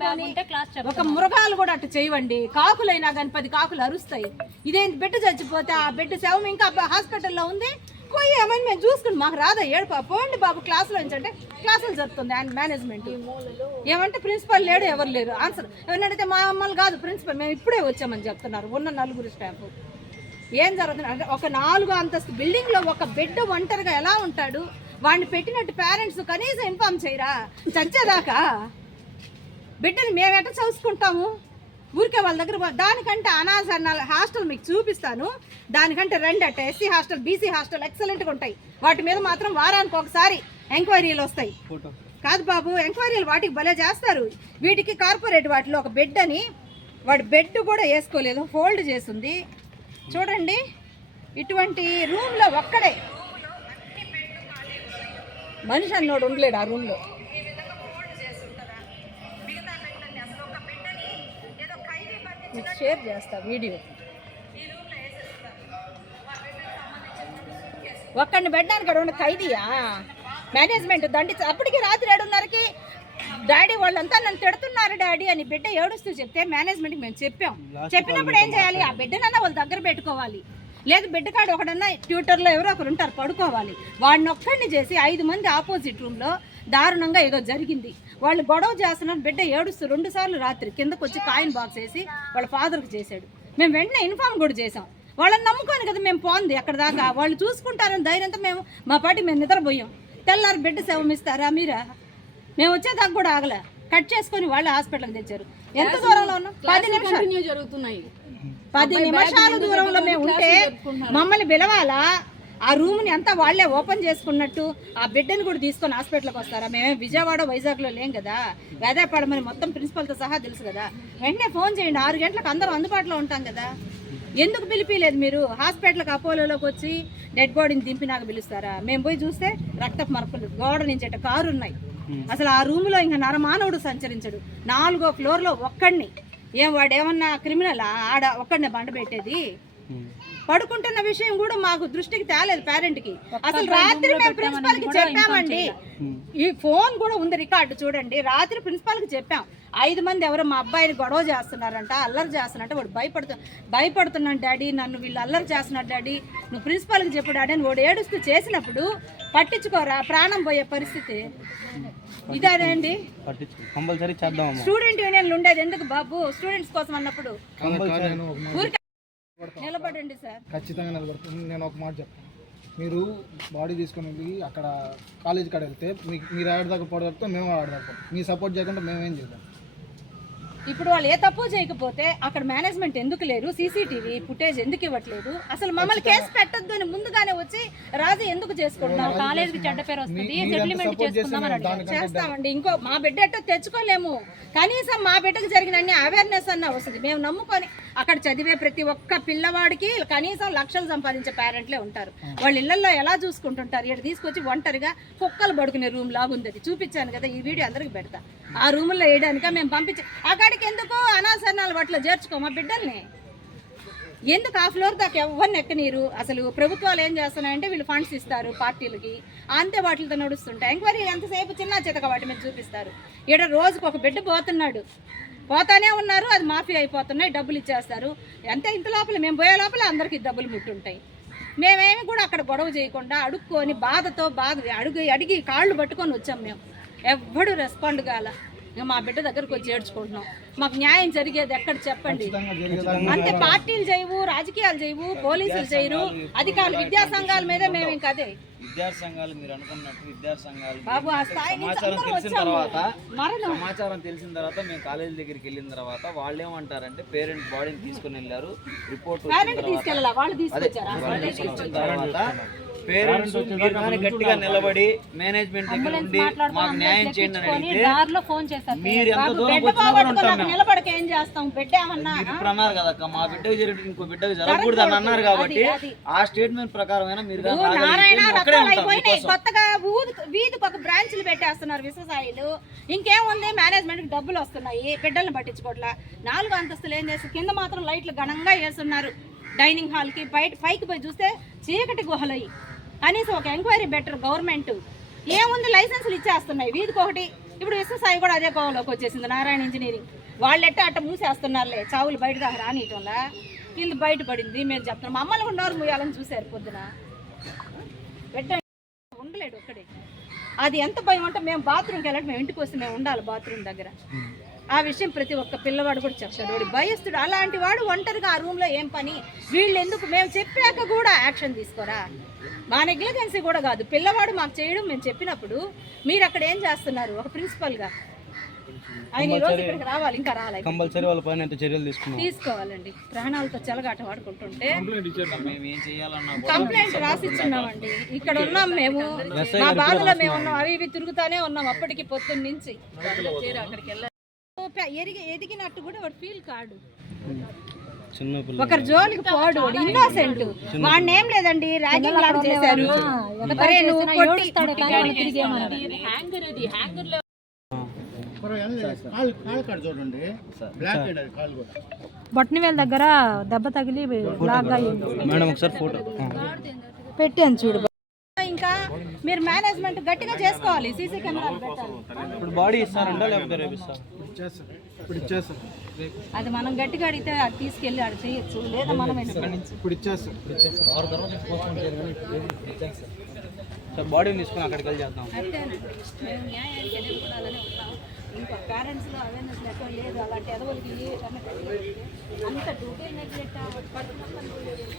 పెట్టుకొని ఒక మృగాలు కూడా అటు చేయవండి. కాకులైనా కానీ పది కాకులు అరుస్తాయి. ఇదేంటి బిడ్డ చచ్చిపోతే ఆ బిడ్డ శవం ఇంకా హాస్పిటల్లో ఉంది. పోయి ఏమని మేము చూసుకుని మాకు రాదా ఏడుపా? పోండి బాబు క్లాసులో అంటే క్లాసులు జరుగుతుంది ఆయన మేనేజ్మెంట్. ఏమంటే ప్రిన్సిపల్ లేడు ఎవరు లేరు? ఆన్సర్ ఎవరిని అడిగితే మా మమ్మల్ని కాదు ప్రిన్సిపల్. మేము ఇప్పుడే వచ్చామని చెప్తున్నారు. ఉన్న నలుగురు స్టాఫ్ ఏం జరుగుతుంది? అంటే ఒక నాలుగు అంతస్తు బిల్డింగ్లో ఒక బిడ్డ ఒంటరిగా ఎలా ఉంటాడు? వాడిని పెట్టినట్టు పేరెంట్స్ కనీసం ఇన్ఫార్మ్ చేయరా? చచ్చేదాకా? బిడ్డని మేము ఎట్లా చూసుకుంటాము ఊరికే వాళ్ళ దగ్గర దానికంటే అనాథ హాస్టల్ మీకు చూపిస్తాను. దానికంటే రెండు అట్ట ఎస్సీ హాస్టల్ బీసీ హాస్టల్ ఎక్సలెంట్గా ఉంటాయి. వాటి మీద మాత్రం వారానికి ఒకసారి ఎంక్వైరీలు వస్తాయి. కాదు బాబు ఎంక్వైరీలు వాటికి భలే చేస్తారు. వీటికి కార్పొరేట్ వాటిలో ఒక బెడ్ అని వాడి బెడ్ కూడా వేసుకోలేదు ఫోల్డ్ చేసింది. చూడండి ఇటువంటి రూమ్లో ఒక్కడే. మనిషి అన్నోడు ఉండలేడు ఆ రూమ్లో మీకు షేర్ చేస్తా వీడియో. ఒక్కడిని పెట్టడానికి అక్కడ ఉన్న ఖైదీయా? మేనేజ్మెంట్ దండి అప్పటికి రాత్రి ఏడున్నరకి డాడీ వాళ్ళంతా నన్ను తిడుతున్నారు డాడీ అని బిడ్డ ఏడుస్తూ చెప్తే మేనేజ్మెంట్కి మేము చెప్పాం. చెప్పినప్పుడు ఏం చేయాలి? ఆ బిడ్డనన్నా వాళ్ళ దగ్గర పెట్టుకోవాలి. లేదు బిడ్డ కాడు ఒకడన్నా ట్యూటర్లో ఎవరో ఒకరు ఉంటారు పడుకోవాలి. వాడిని ఒక్కడిని చేసి ఐదు మంది ఆపోజిట్ రూమ్లో దారుణంగా ఏదో జరిగింది. వాళ్ళు గొడవ చేస్తున్నారు. బిడ్డ ఏడుస్తూ రెండు సార్లు రాత్రి కిందకు వచ్చి కాయిన్ బాక్స్ వేసి వాళ్ళ ఫాదర్కి చేశాడు. మేము వెంటనే ఇన్ఫార్మ్ కూడా చేసాం వాళ్ళని నమ్ముకొని కదా మేము పోంది అక్కడ దాకా. వాళ్ళు చూసుకుంటారని ధైర్యంతో మేము మా పాటి మేము నిద్రపోయాం. తెల్లారి బిడ్డ శవం ఇస్తారా మీరా? మేము వచ్చేదాకా కూడా ఆగలే. కట్ చేసుకొని వాళ్ళు హాస్పిటల్కి తెచ్చారు. ఎంత దూరంలో ఉన్నాం? పది నిమిషాలు. జరుగుతున్నాయి. పది నిమిషాల దూరంలో మేము ఉంటే మమ్మల్ని పిలవాలా? ఆ రూమ్ని అంతా వాళ్ళే ఓపెన్ చేసుకున్నట్టు ఆ బిడ్డని కూడా తీసుకొని హాస్పిటల్కి వస్తారా? మేమే విజయవాడ వైజాగ్లో లేం కదా. వేదాయపడమని మొత్తం ప్రిన్సిపల్తో సహా తెలుసు కదా. వెంటనే ఫోన్ చేయండి. ఆరు గంటలకు అందరం అందుబాటులో ఉంటాం కదా. ఎందుకు పిలిపిలేదు మీరు? హాస్పిటల్కి అపోలోలోకి వచ్చి డెడ్ బాడీని దింపినాక పిలుస్తారా? మేము పోయి చూస్తే రక్తపు మరకలు గోడ నుంచి అట్ట కారు ఉన్నాయి అసలు ఆ రూమ్లో ఇంకా నరమానవుడు సంచరించడు. నాలుగో ఫ్లోర్లో ఒక్కడిని. ఏం వాడు ఏమన్నా క్రిమినల్? ఆడ ఒక్కడిని బండ పెట్టేది. పడుకుంటున్న విషయం కూడా మాకు దృష్టికి తేలేదు పేరెంట్కి. అసలు రాత్రి మేము ప్రిన్సిపల్కి చెప్పామండి. ఈ ఫోన్ కూడా ఉంది రికార్డు చూడండి. రాత్రి ప్రిన్సిపల్కి చెప్పాం. ఐదు మంది ఎవరో మా అబ్బాయిని గొడవ చేస్తున్నారంట అల్లరి చేస్తున్నారంట వాడు భయపడుతు భయపడుతున్నాడు డాడీ నన్ను వీళ్ళు అల్లరి చేస్తున్నారు డాడీ నువ్వు ప్రిన్సిపల్కి చెప్పు డాడీ అని వాడు ఏడుస్తూ చేసినప్పుడు పట్టించుకోరా ప్రాణం పోయే పరిస్థితి. ఇదేనండి స్టూడెంట్ యూనియన్లు ఉండేది ఎందుకు బాబు? స్టూడెంట్స్ కోసం అన్నప్పుడు. ఊరికే నిలబడండి సార్. ఖచ్చితంగా నిలబడుతుంది నేను ఒక మాట చెప్తాను మీరు బాడీ తీసుకొని వెళ్ళి అక్కడ కాలేజ్ కాడ వెళ్తే మీకు మీరు ఆడదాకా పడదాకా మేము ఆడదాకా మీ సపోర్ట్ చేయకుండా మేమేం చేద్దాం ఇప్పుడు వాళ్ళు ఏ తప్పు చేయకపోతే అక్కడ మేనేజ్మెంట్ ఎందుకు లేరు? సీసీటీవీ ఫుటేజ్ ఎందుకు ఇవ్వట్లేదు? అసలు మమ్మల్ని కేసు పెట్టొద్దు అని ముందుగానే వచ్చి రాజు ఎందుకు చేసుకుంటున్నాం కాలేజీకి చెడ్డ పేరు వస్తుంది సెటిల్మెంట్ చేసుకుందామని చేస్తామండి. ఇంకో మా బిడ్డ ఎట్టో తెచ్చుకోలేము. కనీసం మా బిడ్డకు జరిగిన అన్ని అవేర్నెస్ అన్న వస్తుంది. మేము నమ్ముకొని అక్కడ చదివే ప్రతి ఒక్క పిల్లవాడికి కనీసం లక్షలు సంపాదించే పేరెంట్లే ఉంటారు. వాళ్ళ ఇళ్ళలో ఎలా చూసుకుంటుంటారు? ఇక్కడ తీసుకొచ్చి ఒంటరిగా కుక్కలు పడుకునే రూమ్ లాగుంది అది. చూపించాను కదా ఈ వీడియో అందరికి పెడతా. ఆ రూముల్లో వేయడానిక మేము పంపించి అక్కడికి ఎందుకు అనాసరణాలు వాటిలో చేర్చుకో మా బిడ్డల్ని? ఎందుకు ఆ ఫ్లోర్ దాకా ఎవరిని ఎక్కనీరు? అసలు ప్రభుత్వాలు ఏం చేస్తున్నాయంటే వీళ్ళు ఫండ్స్ ఇస్తారు పార్టీలకి. అంతే వాటితో నడుస్తుంటాయి. ఎంక్వైరీ ఎంతసేపు చిన్న చితక వాటి మీద చూపిస్తారు. ఈడ రోజుకు ఒక బిడ్డ పోతున్నాడు. పోతానే ఉన్నారు అది మాఫీ అయిపోతున్నాయి డబ్బులు ఇచ్చేస్తారు. అంతే ఇంత లోపల? మేము పోయే లోపల అందరికీ డబ్బులు ముట్టుంటాయి. మేమేమి కూడా అక్కడ గొడవ చేయకుండా అడుక్కొని బాధతో బాధ అడుగు అడిగి కాళ్ళు పట్టుకొని వచ్చాం మేము. ఎవ్వడు రెస్పాండ్ కాల. ఇంకా మా బిడ్డ దగ్గరకు వచ్చి ఏడ్చుకుంటున్నాం. మాకు న్యాయం జరిగేది ఎక్కడ చెప్పండి? అంతే పార్టీలు చేయవు రాజకీయాలు చేయవు పోలీసులు చేయరు అధికారులు విద్యా సంఘాల మీదే మేము ఇంకా అదే. విద్యాసంఘాలు మీరు అనుకున్నట్టు విద్యాసంఘాలు బాబు ఆ స్థాయి నుంచి సమాచారం తెలిసిన తర్వాత సమాచారం తెలిసిన తర్వాత మేము కాలేజీ దగ్గరికి వెళ్ళిన తర్వాత వాళ్ళు ఏమంటారంటే పేరెంట్ బాడీని తీసుకుని వెళ్ళారు రిపోర్ట్ వచ్చిన తర్వాత పేరెంట్స్ మీరు కానీ గట్టిగా నిలబడి మేనేజ్మెంట్ దగ్గర ఉండి మాకు న్యాయం చేయండి అని అడిగితే దారిలో ఫోన్ చేశారు. మీరు ఎంత దూరం వచ్చినా కూడా ఉంటాం మేము. నిలబడక ఏం చేస్తాం? బిడ్డ ఏమన్నా మీరు ఇప్పుడు అన్నారు కదా అక్క, మా బిడ్డకు జరిగి ఇంకో బిడ్డకు జరగకూడదు అని అన్నారు కాబట్టి. ఆ స్టేట్మెంట్ ప్రకారమైన మీరు కానీ నారాయణ రకాలు అయిపోయినాయి. కొత్తగా వీధికి ఒక బ్రాంచ్లు పెట్టేస్తున్నారు విశ్వసాయిలు ఇంకేముంది? మేనేజ్మెంట్కి డబ్బులు వస్తున్నాయి. బిడ్డలను పట్టించుకోవట్లా నాలుగు అంతస్తులు ఏం చేస్తారు కింద మాత్రం లైట్లు ఘనంగా వేస్తున్నారు. డైనింగ్ హాల్కి బయట పైకి పోయి చూస్తే చీకటి గుహలయ్యి కనీసం ఒక ఎంక్వైరీ బెటర్ గవర్నమెంట్. ఏముంది లైసెన్సులు ఇచ్చేస్తున్నాయి? వీధికి ఒకటి. ఇప్పుడు విశ్వసాయి కూడా అదే కోవలోకి వచ్చేసింది నారాయణ ఇంజనీరింగ్. వాళ్ళెట్ట అట్ట మూసేస్తున్నారులే. చావులు బయట దాకా రానియటంలా కింద బయటపడింది మేము చెప్తున్నాం. మమ్మల్ని కూడా నోరు మూయాలని చూశారు పొద్దున. పెట్ట ఉండలేడు ఒక్కడే. అది ఎంత భయం అంటే మేము బాత్రూమ్కి వెళ్ళాలి మేము ఇంటికి వస్తే మేము ఉండాలి బాత్రూమ్ దగ్గర. ఆ విషయం ప్రతి ఒక్క పిల్లవాడు కూడా చెప్తాడు. వాడు భయస్తుడు అలాంటి వాడు ఒంటరిగా ఆ రూమ్లో ఏం పని? వీళ్ళు ఎందుకు మేము చెప్పాక కూడా యాక్షన్ తీసుకోరా? మా నెగ్లిజెన్సీ కూడా కాదు. పిల్లవాడు మాకు చేయడం మేము చెప్పినప్పుడు మీరు అక్కడ ఏం చేస్తున్నారు? ఒక ప్రిన్సిపల్గా. ఆయన ఈ రోజు ఇక్కడికి రావాలి. ఇంకా రావాలి కంపల్సరీ వాళ్ళ పైన చర్యలు తీసుకున్నాం తీసుకోవాలండి. ప్రాణాలతో చెలగాట వాడుకుంటుంటే మేము ఏం చేయాలన్నా కంప్లైంట్ రాసిచ్చున్నామండి ఇక్కడ ఉన్నాం మేము. మా బాధలో మేము ఉన్నాం. అవి ఇవి తిరుగుతానే ఉన్నాం. అప్పటికి పొద్దున్న నుంచి అక్కడికి వెళ్ళాలి. ఎరిగి ఎదిగినట్టు కూడా వాడు ఫీల్ కాడు. ఒకరి జోలికి పోడు ఇన్నోసెంట్ వాడిని ఏం లేదండి ర్యాగింగ్ లాగా చేశారు. అరే నువ్వు కొట్టి హ్యాంగర్ అది హ్యాంగర్లో బొట్టనివేల దగ్గర దెబ్బ తగిలి బ్లాక్ అయ్యింది మేడం ఒకసారి ఫోటో. పెట్టాను చూడు మీరు మేనేజ్మెంట్ గట్టిగా చేసుకోవాలి సీసీ కెమెరాలు పెట్టాలి. ఇప్పుడు బాడీ ఇస్తారంట లేకపోతే రేపు ఇస్తారు? ఇచ్చేస్తారు ఇప్పుడు అది మనం గట్టిగా అడిగితే అది తీసుకెళ్ళి ఆడ చేయొచ్చు లేదా మనం ఇప్పుడు ఇచ్చేస్తారు? సార్ బాడీని తీసుకుని అక్కడికి వెళ్ళి చేద్దాం. అంతేనండి మేము న్యాయానికి ఎదుర్కొనాలని ఉన్నాం. ఇంకా పేరెంట్స్లో అవేర్నెస్ లెక్క లేదు అలాంటి ఎదవలకి. అంత డ్యూటీ కూడా లేదు.